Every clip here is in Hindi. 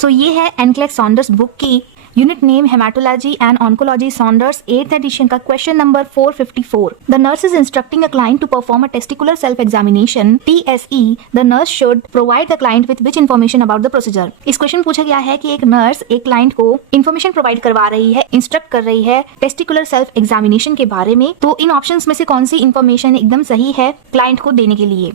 सो ये है एनक्लेक सॉन्डर्स बुक की unit name hematology and oncology Saunders 8th edition का question number 454. The nurse is instructing a client to perform a testicular self examination TSE. The nurse should provide the client with which information about the procedure. इस क्वेश्चन पूछा गया है कि एक नर्स एक क्लाइंट को इन्फॉर्मेशन प्रोवाइड करवा रही है, इंस्ट्रक्ट कर रही है टेस्टिकुलर सेल्फ एग्जामिनेशन के बारे में. तो इन ऑप्शंस में से कौन सी इन्फॉर्मेशन एकदम सही है क्लाइंट को देने के लिए.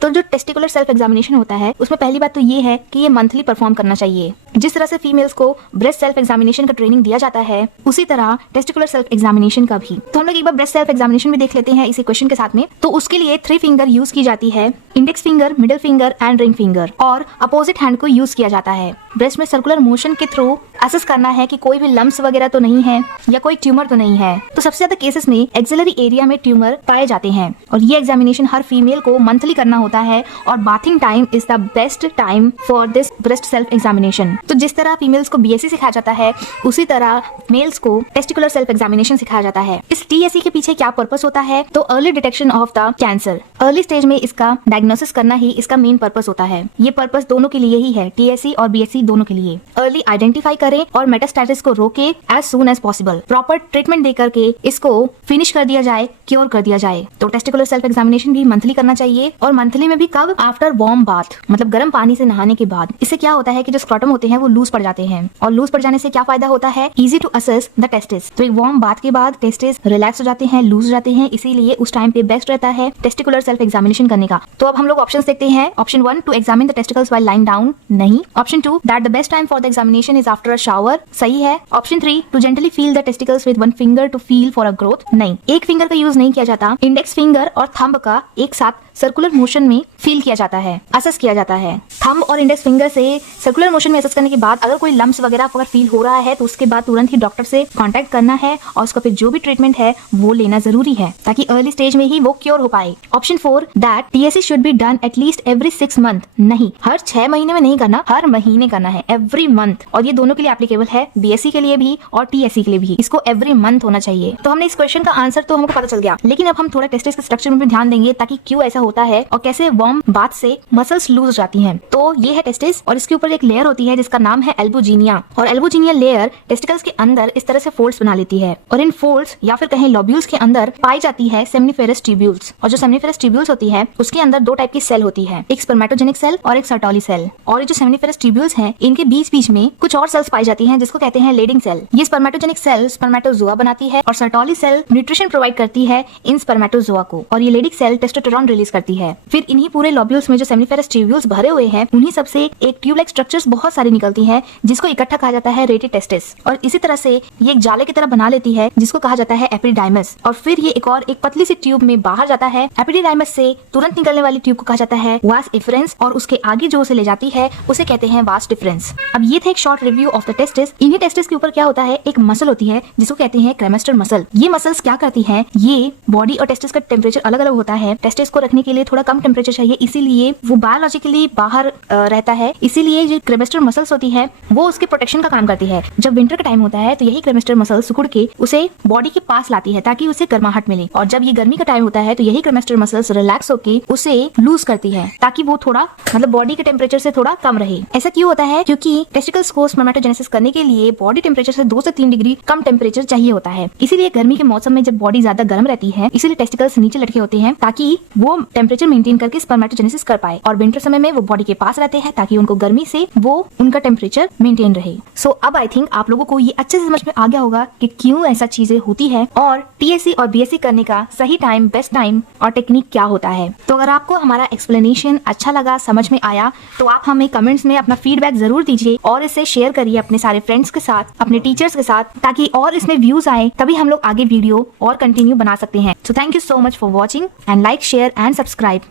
तो जो टेस्टिकुलर सेल्फ एग्जामिनेशन होता है उसमें पहली बात तो ये है कि ये मंथली परफॉर्म करना चाहिए. जिस तरह से फीमेल्स को ब्रेस्ट सेल्फ एग्जामिनेशन का ट्रेनिंग दिया जाता है उसी तरह टेस्टिकुलर सेल्फ एग्जामिनेशन का भी. तो हम लोग एक बार ब्रेस्ट सेल्फ एग्जामिनेशन भी देख लेते हैं इसी क्वेश्चन के साथ में. तो उसके लिए 3 फिंगर यूज की जाती है, index finger, middle finger and ring finger, और अपोजिट हैंड को यूज किया जाता है. ब्रेस्ट में सर्कुलर मोशन के थ्रू असेस करना है कि कोई भी लम्प्स वगैरह तो नहीं है या कोई ट्यूमर तो नहीं है. तो सबसे ज्यादा केसेस में एक्सिलरी एरिया में ट्यूमर पाए जाते हैं और ये एग्जामिनेशन हर फीमेल को मंथली करना होता है और bathing time is the best time for this breast self examination. तो जिस तरह फीमेल्स को BSc सिखाया जाता है उसी तरह मेल्स को टेस्टिकुलर सेल्फ एग्जामिनेशन सिखाया जाता है. इस TSE के पीछे क्या पर्पस होता है? तो early detection of the cancer. Early stage में इसका डायग्नोसिस करना ही इसका मेन पर्पस होता है. ये पर्पस दोनों के लिए ही है, TSE और BSc दोनों के लिए. अर्ली आइडेंटिफाई करें और मेटास्टेसिस को रोके as soon as possible. Proper treatment देकर के इसको फिनिश कर दिया जाए, क्योर कर दिया जाए. तो टेस्टिकुलर सेल्फ एग्जामिनेशन भी मंथली करना चाहिए और मंथली में भी कब? आफ्टर वार्म बाथ, मतलब गर्म पानी से नहाने के बाद. इससे क्या होता है कि जो स्क्रॉटम होते हैं वो लूज पड़ जाते हैं और लूज पड़ जाने से क्या फायदा होता है? Easy to assess the testis. तो एक वार्म बाथ के बाद टेस्टिस रिलैक्स हो जाते हैं, लूज हो जाते हैं, इसीलिए उस टाइम पे बेस्ट रहता है टेस्टिकुलर सेल्फ एग्जामिनेशन करने का. तो अब हम लोग ऑप्शंस देखते हैं. Option 1 to examine the testicles while lying down, नहीं. Option 2 that the best time for the examination is after a shower, सही है. Option 3 to gently feel the testicles with 1 finger to feel for a growth, नहीं. एक फिंगर का यूज नहीं किया जाता, इंडेक्स फिंगर और थंब का एक साथ सर्कुलर मोशन में फील किया जाता है, असेस किया जाता है. थंब और इंडेक्स फिंगर से सर्कुलर मोशन में असेस करने के बाद अगर कोई लम्प्स वगैरह अगर फील हो रहा है तो उसके बाद तुरंत ही डॉक्टर से कांटेक्ट करना है और उसका फिर जो भी ट्रीटमेंट है वो लेना जरूरी है ताकि अर्ली स्टेज में ही वो क्योर हो पाए. Option 4 that TSE should be done at least every 6 month, नहीं. हर 6 महीने में नहीं करना, हर महीने करना है, एवरी मंथ. और ये दोनों के लिए एप्लीकेबल है, BSc के लिए भी और TSE के लिए भी. इसको एवरी मंथ होना चाहिए. तो हमने इस क्वेश्चन का आंसर तो हमको पता चल गया, लेकिन अब हम थोड़ा टेस्टिस के स्ट्रक्चर में भी ध्यान देंगे ताकि क्यों ऐसा होता है और कैसे वार्म बाथ से मसल्स लूज जाती हैं. तो ये है टेस्टिस और इसके ऊपर एक लेयर होती है जिसका नाम है एल्बुजिनिया. और एल्बुजिनिया लेयर टेस्टिकल्स के अंदर इस तरह से फोल्ड्स बना लेती है और इन फोल्ड्स या फिर कहें लोब्यूल्स के अंदर पाई जाती है सेमनिफेरस ट्यूब्यूल्स. और जो सेमनिफेरस ट्यूब्यूल्स होती है उसके अंदर 2 टाइप की सेल होती है, एक स्पर्मेटोजेनिक सेल और एक सर्टोली सेल. और ये जो सेमनिफेरस ट्यूब्यूल्स हैं इनके बीच बीच में कुछ और सेल्स पाई जाती हैं जिसको कहते हैं लेडिंग सेल. ये स्पर्मेटोजेनिक सेल स्पर्मेटोजोआ बनाती है और सर्टोली सेल न्यूट्रिशन प्रोवाइड करती है इन स्पर्मेटोजोआ को और ये लेडिंग सेल टेस्टोस्टेरोन रिलीज करती है. फिर इन्हीं पूरे लोब्यूल्स में जो सेमनिफेरस ट्यूब्यूल्स भरे हुए हैं उन्हीं सबसे एक ट्यूब लाइक स्ट्रक्चर्स बहुत सारी निकलती है जिसको इकट्ठा कहा जाता है रेटी टेस्टिस. और इसी तरह से ये एक जाले की तरह बना लेती है जिसको कहा जाता है एपिडिडाइमस. और फिर ये एक पतली सी ट्यूब में बाहर जाता है. एपिडिडाइमस से तुरंत निकलने वाली ट्यूब को कहा जाता है वास इफरेंस और उसके आगे जो उसे ले जाती है उसे कहते हैं वास डिफरेंस. अब ये था एक short review of the testis. इन्हीं टेस्टिस के ऊपर क्या होता है, एक मसल होती है जिसको कहते हैं क्रेमेस्टर मसल. ये मसल्स क्या करती है, ये बॉडी और टेस्टिस का टेम्परेचर अलग अलग होता है. टेस्टिस को रखने के लिए थोड़ा कम टेम्परेचर चाहिए, इसीलिए वो बायोलॉजिकली बाहर रहता है. इसीलिए जो क्रेमेस्टर मसल्स होती है वो उसके प्रोटेक्शन का काम करती है. जब विंटर का टाइम होता है तो यही क्रेमेस्टर मसल सिकुड़ के उसे बॉडी के पास लाती है ताकि उसे गर्माहट मिले. और जब ये गर्मी का टाइम होता है तो यही क्रेमेस्टर मसल्स रिलैक्स होकर उसे लूज करती है ताकि वो थोड़ा मतलब बॉडी के टेम्परेचर से थोड़ा कम रहे. ऐसा क्यों होता है? क्योंकि टेस्टिकल्स को स्पर्मेटोजेनेसिस करने के लिए बॉडी टेम्परेचर से 2 से 3 डिग्री कम टेम्परेचर चाहिए होता है. इसीलिए गर्मी के मौसम में जब बॉडी ज्यादा गर्म रहती है इसीलिए टेस्टिकल्स नीचे लटके होते हैं ताकि वो टेम्परेचर मेंटेन करके स्पर्मेटोजेनेसिस कर पाए. और विंटर समय में वो बॉडी के पास रहते हैं ताकि उनको गर्मी से वो उनका टेम्परेचर मेंटेन रहे. सो अब आई थिंक आप लोगों को ये अच्छे से समझ में आ गया होगा कि क्यों ऐसा चीजें होती है और TSE और BSc करने का सही टाइम, बेस्ट टाइम और टेक्निक क्या होता है. तो अगर आपको हमारा एक्सप्लेनेशन अच्छा लगा, समझ में आया, तो आप हमें कमेंट्स में अपना फीडबैक जरूर दीजिए और इसे शेयर करिए अपने सारे फ्रेंड्स के साथ, अपने टीचर्स के साथ, ताकि और इसमें व्यूज आए, तभी हम लोग आगे वीडियो और कंटिन्यू बना सकते हैं. So thank you so much for watching and like, share and subscribe.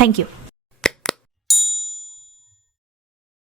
Thank you.